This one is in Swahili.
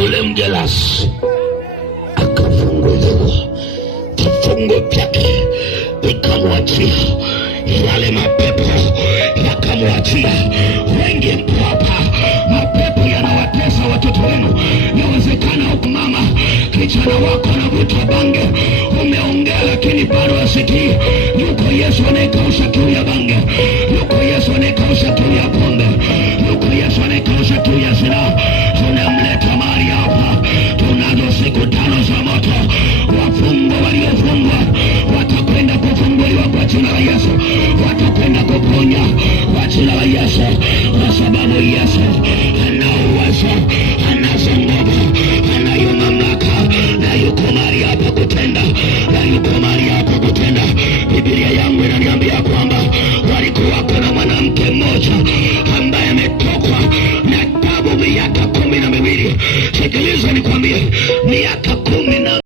Yule mjelasi akafunguliwa, vifungo vyake vikamwachia, yale mapepo yakamwachia. Wengi mpo hapa, mapepo yanawatesa watoto wenu. Yawezekana huku mama, kijana wako anavuta bange, umeongea lakini bado hasikii. Yuko Yesu anayekausha kiu ya bange, yuko Yesu anayekausha kiu ya pombe, yuko Yesu anayekausha kiu ya zinaa. Tunamleta mahali hapa. Tunazo siku 5 za moto. Wafungwa waliofungwa watakwenda kufunguliwa kwa jina la Yesu, watakwenda kuponya kwa jina la Yesu, kwa sababu Yesu ana uwezo, anazo nguvu, anayo mamlaka, na yuko mahali hapa kutenda, na yuko mahali hapa kutenda. Biblia yangu inaniambia kwamba walikuwako na mwanamke mmoja ambaye ametokwa na tabu miaka 12. Sikiliza nikwambie, miaka 12